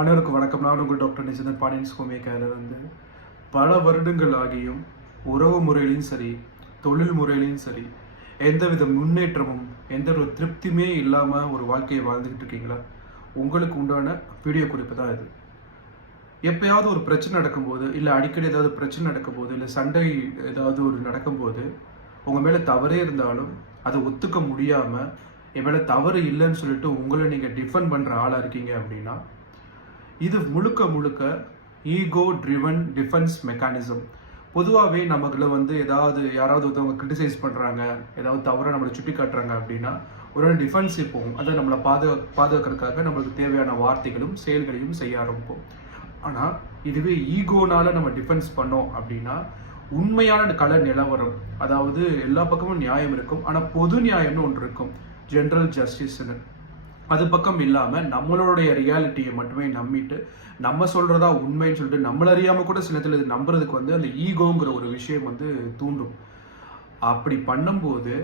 அனைவருக்கும் வணக்கம். நான் உங்கள் டாக்டர் நிஜந்தன் பாண்டியன் ஹோமியோபதியிலிருந்து பல வருடங்கள் ஆகியும் உறவு முறையிலையும் சரி, தொழில் முறையிலையும் சரி, எந்தவித முன்னேற்றமும் எந்த ஒரு திருப்தியுமே இல்லாமல் ஒரு வாழ்க்கையை வாழ்ந்துக்கிட்டு இருக்கீங்களா? உங்களுக்கு உண்டான வீடியோ குறிப்பு தான் இது. எப்பயாவது ஒரு பிரச்சனை நடக்கும்போது, இல்லை அடிக்கடி ஏதாவது பிரச்சனை நடக்கும்போது, இல்லை சண்டை ஏதாவது ஒரு நடக்கும்போது, உங்கள் மேலே தவறே இருந்தாலும் அதை ஒத்துக்க முடியாமல் என் மேலே தவறு இல்லைன்னு சொல்லிட்டு உங்களை நீங்கள் டிஃபெண்ட் பண்ணுற ஆளாக இருக்கீங்க அப்படின்னா, இது முழுக்க முழுக்க ஈகோ ட்ரிவன் டிஃபென்ஸ் மெக்கானிசம். பொதுவாகவே நமக்குள்ள யாராவது ஒருத்தவங்க கிரிட்டிசைஸ் பண்ணுறாங்க, ஏதாவது தவறாக நம்மளை சுட்டி காட்டுறாங்க அப்படின்னா ஒரு டிஃபென்சிவ் போகும். அதை நம்மளை பாதுகாக்கிறதுக்காக நம்மளுக்கு தேவையான வார்த்தைகளும் செயல்களையும் செய்ய ஆரம்பிப்போம். ஆனால் இதுவே ஈகோனால நம்ம டிஃபென்ஸ் பண்ணோம் அப்படின்னா உண்மையான கள நிலவரம், அதாவது எல்லா பக்கமும் நியாயம் இருக்கும், ஆனால் பொது நியாயம்னு ஒன்று இருக்கும், ஜென்ரல் ஜஸ்டிஸ்ன்னு. அது பக்கம் இல்லாமல் நம்மளுடைய ரியாலிட்டியை மட்டுமே நம்பிட்டு நம்ம சொல்கிறதா உண்மைன்னு சொல்லிட்டு நம்மளறியாமல் கூட சில நேரத்தில் இது நம்புறதுக்கு அந்த ஈகோங்கிற ஒரு விஷயம் தூண்டும். அப்படி பண்ணும்போது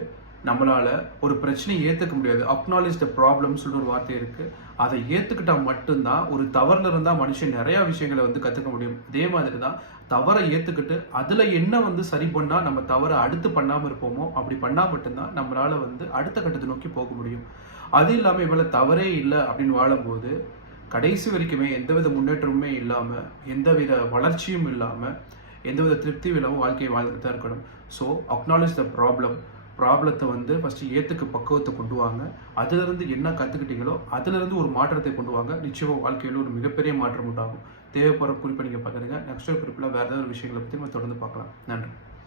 நம்மளால் ஒரு பிரச்சனையை ஏற்றுக்க முடியாது. அக்னாலேஜ் த ப்ராப்ளம்னு சொல்லிட்டு ஒரு வார்த்தை இருக்குது. அதை ஏற்றுக்கிட்டால் மட்டும்தான் ஒரு தவறில் இருந்தால் மனுஷன் நிறையா விஷயங்களை கற்றுக்க முடியும். இதே மாதிரி தான் தவறை ஏற்றுக்கிட்டு அதில் என்ன சரி பண்ணால் நம்ம தவறை அடுத்து பண்ணாமல் இருப்போமோ அப்படி பண்ணால் மட்டும்தான் நம்மளால் அடுத்த கட்டத்தை நோக்கி போக முடியும். அது இல்லாமல் இவ்வளோ தவறே இல்லை அப்படின்னு வாழும்போது கடைசி வரைக்குமே எந்தவித முன்னேற்றமுமே இல்லாமல், எந்தவித வளர்ச்சியும் இல்லாமல், எந்தவித திருப்தியும் இல்லாமல் வாழ்க்கையை வாழ்ந்துட்டு தான் இருக்கணும். ஸோ அக்னாலேஜ் த ப்ராப்ளத்தை ஃபஸ்ட்டு ஏற்றுக்கு பக்குவத்தை கொண்டு வாங்க. அதிலிருந்து என்ன கற்றுக்கிட்டீங்களோ அதிலிருந்து ஒரு மாற்றத்தை கொண்டு வாங்க. நிச்சயமாக வாழ்க்கையில் ஒரு மிகப்பெரிய மாற்றம் உண்டாகும். தேவைப்படுற குறிப்பை நீங்கள் பார்க்குறீங்க. நெக்ஸ்ட் குறிப்பில் வேறு ஏதாவது விஷயங்களை பற்றி நம்ம தொடர்ந்து பார்க்கலாம். நன்றி.